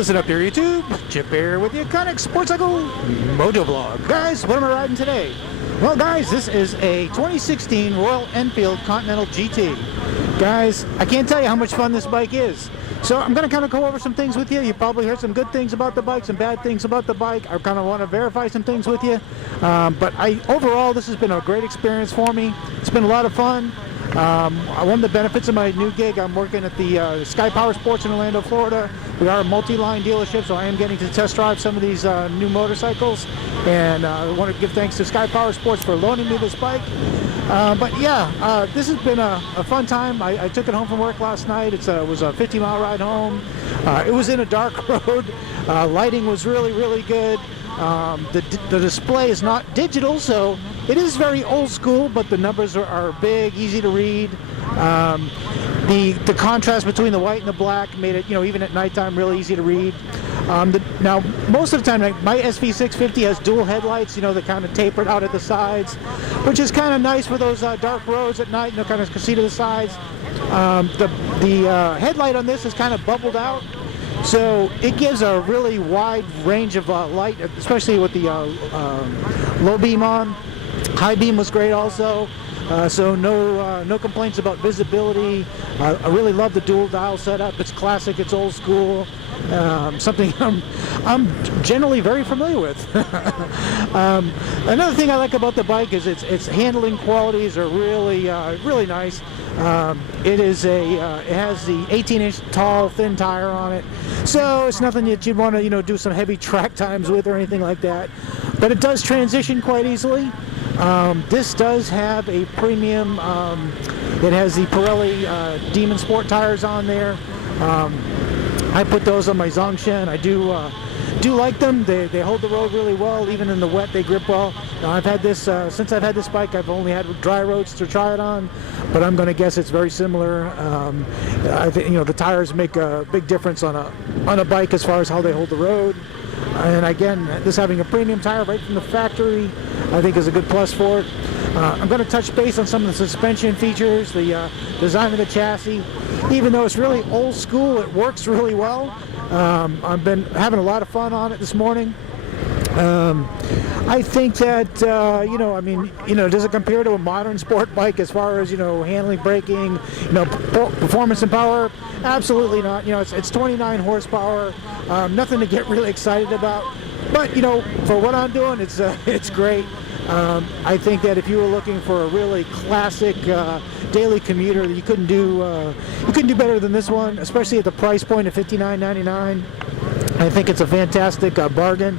Listen up there, YouTube. Chip here with the Iconic Sportcycle Motovlog. Guys, what am I riding today? Well, guys, this is a 2016 Royal Enfield Continental GT. Guys, I can't tell you how much fun this bike is. So I'm going to kind of go over some things with you. You probably heard some good things about the bike, some bad things about the bike. I kind of want to verify some things with you. But overall, this has been a great experience for me. It's been a lot of fun. One of the benefits of my new gig, I'm working at the Sky Power Sports in Orlando, Florida. We are a multi-line dealership, so I am getting to test drive some of these new motorcycles. And I want to give thanks to Sky Power Sports for loaning me this bike. But yeah, this has been a fun time. I took it home from work last night. It was a 50-mile ride home. It was in a dark road. Lighting was really, really good. The display is not digital, so it is very old school, but the numbers are big, easy to read. The contrast between the white and the black made it, even at nighttime, really easy to read. Now, most of the time, my SV650 has dual headlights, that kind of tapered out at the sides, which is kind of nice for those dark roads at night, kind of see to the sides. The headlight on this is kind of bubbled out, so it gives a really wide range of light, especially with the low beam on. High beam was great also. So no complaints about visibility. I really love the dual dial setup. It's classic, it's old school. Something I'm generally very familiar with. Another thing I like about the bike is its handling qualities are really really nice. It has the 18-inch tall thin tire on it, so it's nothing that you'd want to do some heavy track times with or anything like that. But it does transition quite easily. This does have a premium, it has the Pirelli Demon Sport tires on there. I put those on my Zongshen. I do like them. They hold the road really well. Even in the wet, they grip well. Now, I've had this, since I've had this bike, I've only had dry roads to try it on, but I'm going to guess it's very similar. I think, the tires make a big difference on a bike as far as how they hold the road. And again, this having a premium tire right from the factory, I think is a good plus for it. I'm going to touch base on some of the suspension features, the design of the chassis. Even though it's really old school, it works really well. I've been having a lot of fun on it this morning. I think that, does it compare to a modern sport bike as far as, handling, braking, performance and power? Absolutely not. It's 29 horsepower, nothing to get really excited about. But, for what I'm doing, it's great. I think that if you were looking for a really classic daily commuter, you couldn't do better than this one, especially at the price point of $59.99. I think it's a fantastic bargain.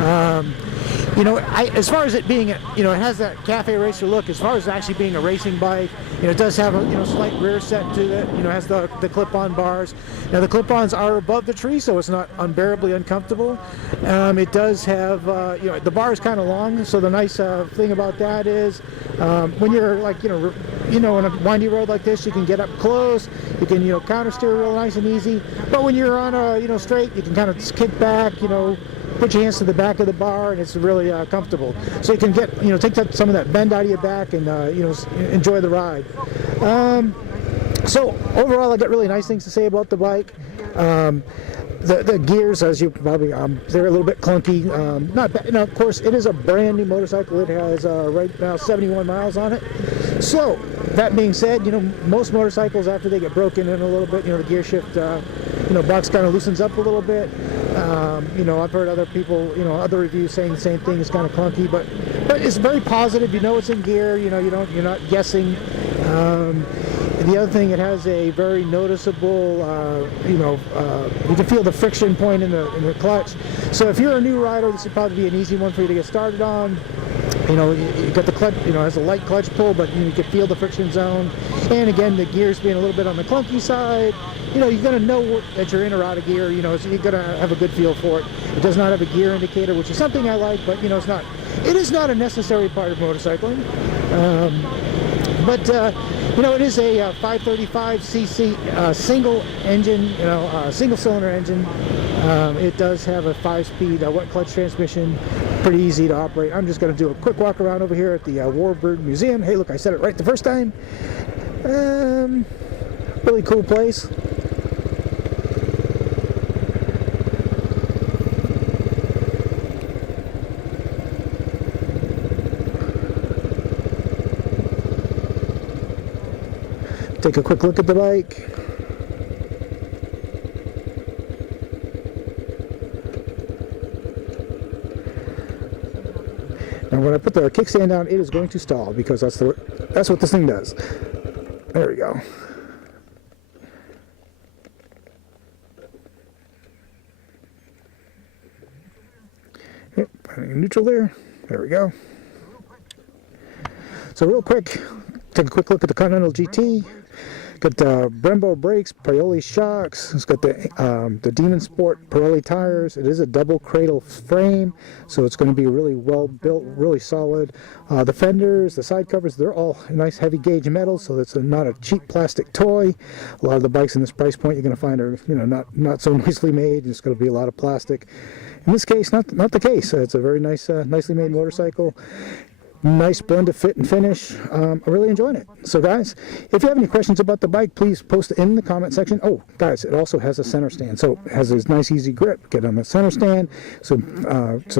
As far as it being, it has that cafe racer look. As far as actually being a racing bike, it does have a slight rear set to it. It has the clip-on bars. Now the clip-ons are above the tree, so it's not unbearably uncomfortable. It does have, the bar is kind of long. So the nice thing about that is, when you're in a windy road like this, you can get up close. You can counter steer real nice and easy. But when you're on a straight, you can kind of kick back. Put your hands to the back of the bar, and it's really comfortable. So you can get, take some of that bend out of your back and, enjoy the ride. So overall, I got really nice things to say about the bike. The gears, as you probably, they're a little bit clunky. Not bad. Of course, it is a brand new motorcycle. It has right now 71 miles on it. So that being said, most motorcycles, after they get broken in a little bit, the gear shift, box kind of loosens up a little bit. I've heard other people, other reviews saying the same thing. It's kind of clunky, but it's very positive. It's in gear. You're not guessing. The other thing, it has a very noticeable, you can feel the friction point in the clutch. So if you're a new rider, this would probably be an easy one for you to get started on. You got the clutch, it has a light clutch pull, but you can feel the friction zone. And again, the gears being a little bit on the clunky side, you're going to know that you're in or out of gear, so you're going to have a good feel for it. It does not have a gear indicator, which is something I like, but, it is not a necessary part of motorcycling. It is a 535cc single engine, single cylinder engine. It does have a 5-speed wet clutch transmission, pretty easy to operate. I'm just going to do a quick walk around over here at the Warbird Museum. Hey, look, I said it right the first time. Really cool place. Take a quick look at the bike. Now when I put the kickstand down, it is going to stall because that's what this thing does. There we go. Yep, neutral there. There we go. So real quick, take a quick look at the Continental GT. Got the Brembo brakes, Pirelli shocks. It's got the Demon Sport Pirelli tires. It is a double cradle frame, so it's going to be really well built, really solid. The fenders, the side covers, they're all nice heavy gauge metal, so it's not a cheap plastic toy. A lot of the bikes in this price point you're going to find are, you know, not so nicely made. It's going to be a lot of plastic. In this case, not the case. It's a very nice, nicely made motorcycle. Nice blend of fit and finish. I'm really enjoying it. So guys, if you have any questions about the bike, please post it in the comment section. Oh guys, it also has a center stand, so it has this nice easy grip. Get on the center stand, so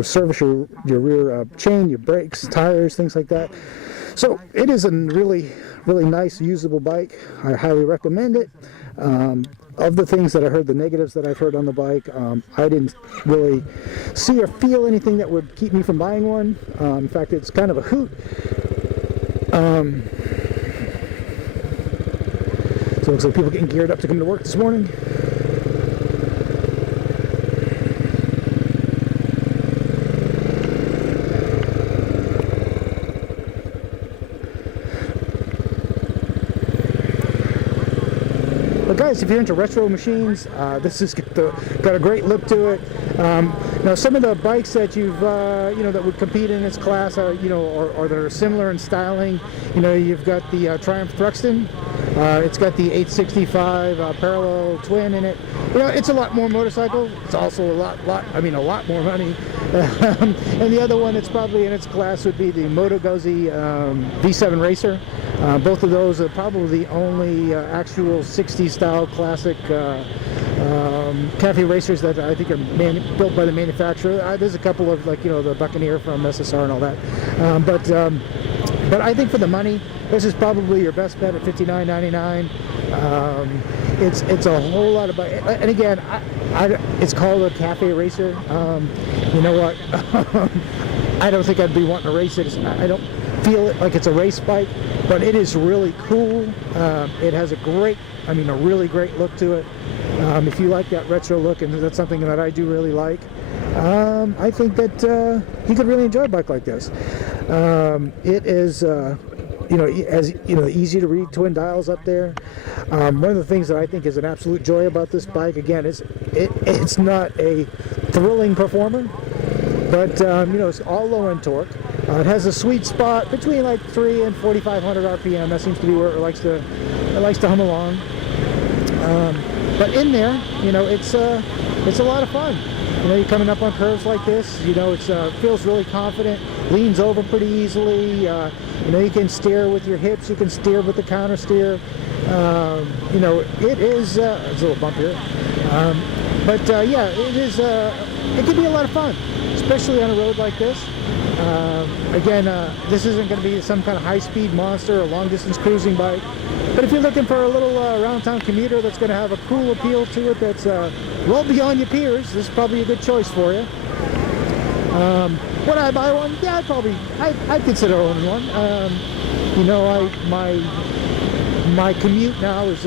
service your rear chain, your brakes, tires, things like that. So it is a really nice usable bike. I highly recommend it. Of the things that I heard, the negatives that I've heard on the bike, I didn't really see or feel anything that would keep me from buying one. In fact, it's kind of a hoot. So it looks like people getting geared up to come to work this morning. But guys, if you're into retro machines, this has got a great look to it. Now, some of the bikes that you've that would compete in its class, or that are similar in styling, you've got the Triumph Thruxton. It's got the 865 parallel twin in it. It's a lot more motorcycle. It's also a lot more money. And the other one that's probably in its class would be the Moto Guzzi V7 Racer. Both of those are probably the only actual 60s style classic cafe racers that I think are built by the manufacturer. There's a couple of, like, the Buccaneer from SSR and all that. But I think for the money, this is probably your best bet at $59.99. It's a whole lot of bike. And again, it's called a cafe racer. You know what? I don't think I'd be wanting to race it. I don't feel it like it's a race bike, but it is really cool. It has a really great look to it. If you like that retro look, and that's something that I do really like, I think that you could really enjoy a bike like this. It is, easy to read twin dials up there. One of the things that I think is an absolute joy about this bike, again, is it's not a thrilling performer, but it's all low-end torque. It has a sweet spot between like 3 and 4,500 RPM. That seems to be where it likes to hum along. But in there, it's a lot of fun. You're coming up on curves like this. It feels really confident. Leans over pretty easily. You can steer with your hips. You can steer with the counter steer. It is. There's a little bump here. Yeah, it is. It can be a lot of fun, especially on a road like this. Again, this isn't going to be some kind of high-speed monster or long-distance cruising bike. But if you're looking for a little around-town commuter that's going to have a cool appeal to it, that's well beyond your peers, this is probably a good choice for you. Would I buy one? Yeah, I'd consider owning one. My commute now is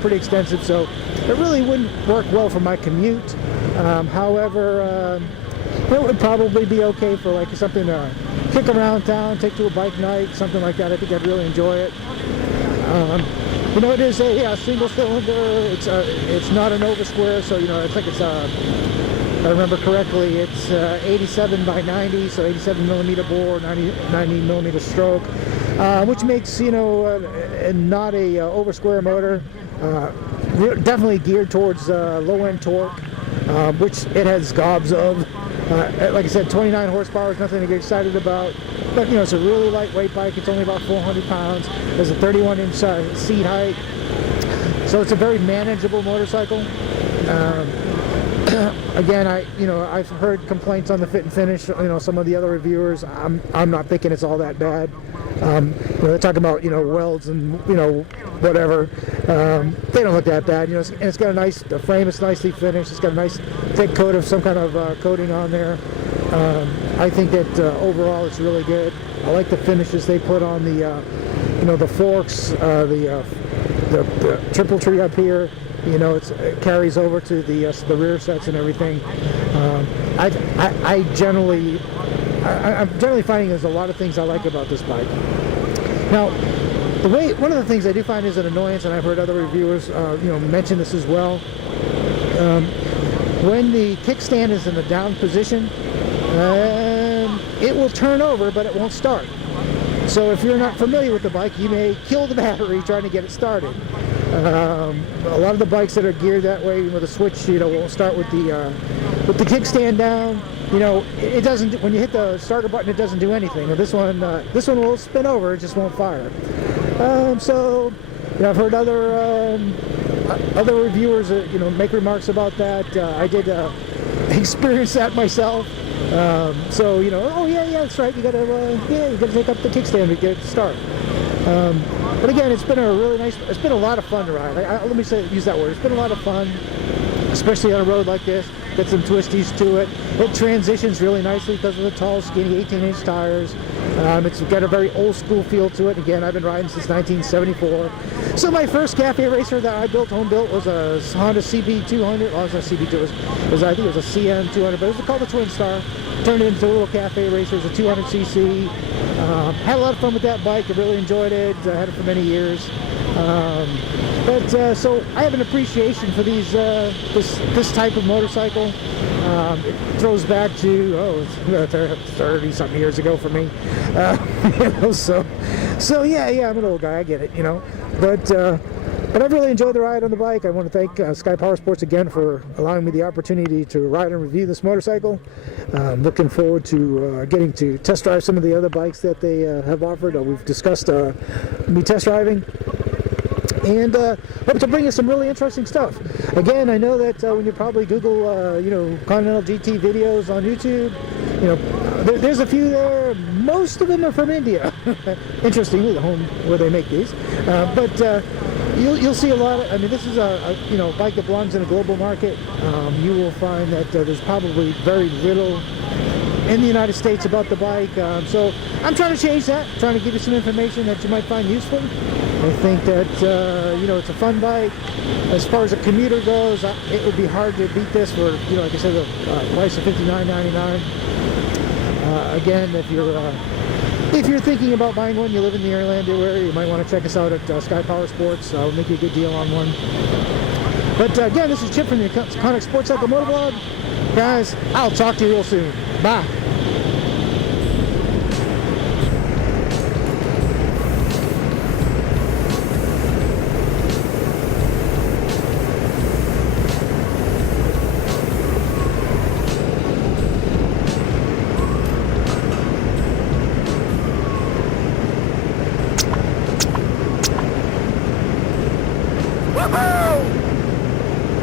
pretty extensive, so it really wouldn't work well for my commute. However, it would probably be okay for like something to kick around town, take to a bike night, something like that. I think I'd really enjoy it. It is a single cylinder. It's not an over square, so it's like it's if I remember correctly, it's 87 by 90, so 87 millimeter bore, 90 millimeter stroke, which makes not a over square motor. Definitely geared towards low end torque, which it has gobs of. Like I said, 29 horsepower is nothing to get excited about. But it's a really lightweight bike. It's only about 400 pounds. There's a 31-inch seat height, so it's a very manageable motorcycle. Again, I've heard complaints on the fit and finish. Some of the other reviewers, I'm not thinking it's all that bad. They talk about welds and whatever. They don't look that bad. And it's got the frame is nicely finished. It's got a nice thick coat of some kind of coating on there. I think that overall it's really good. I like the finishes they put on the forks, the triple tree up here. It carries over to the rear sets and everything. I'm generally finding there's a lot of things I like about this bike. Now, one of the things I do find is an annoyance, and I've heard other reviewers mention this as well. When the kickstand is in the down position, it will turn over, but it won't start. So if you're not familiar with the bike, you may kill the battery trying to get it started. A lot of the bikes that are geared that way, the switch, won't start with the kickstand down. It doesn't. When you hit the starter button, it doesn't do anything. This one will spin over, it just won't fire. So I've heard other reviewers, make remarks about that. I did experience that myself. So oh yeah, that's right. You gotta take up the kickstand to get it to start. But again, it's been a lot of fun to ride. Let me use that word. It's been a lot of fun, especially on a road like this. Got some twisties to it. It transitions really nicely because of the tall, skinny 18-inch tires. It's got a very old school feel to it. Again, I've been riding since 1974. So my first cafe racer that I home built, was a Honda CB200. Well, it was not CB2. I think it was a CM200, but it was called the Twin Star. Turned it into a little cafe racer. It was a 200cc. Had a lot of fun with that bike. I really enjoyed it. I had it for many years. So I have an appreciation for this type of motorcycle. It throws back to 30-something years ago for me. So yeah, I'm an old guy. I get it, But I've really enjoyed the ride on the bike. I want to thank Sky Power Sports again for allowing me the opportunity to ride and review this motorcycle. Looking forward to getting to test drive some of the other bikes that they have offered. We've discussed me test driving. And hope to bring you some really interesting stuff. Again, I know that when you probably Google, Continental GT videos on YouTube, there's a few there. Most of them are from India. Interestingly, the home where they make these. But you'll see a lot of. This is a bike that belongs in a global market. You will find that there's probably very little in the United States about the bike. So I'm trying to change that. Trying to give you some information that you might find useful. I think that it's a fun bike. As far as a commuter goes, it would be hard to beat this for like I said, the price of $59.99. Again, if you're thinking about buying one, you live in the Orlando area, you might want to check us out at Sky Power Sports. We'll make you a good deal on one. But again, this is Chip from the Iconic Sports Cycle Motovlog. Guys, I'll talk to you real soon. Bye.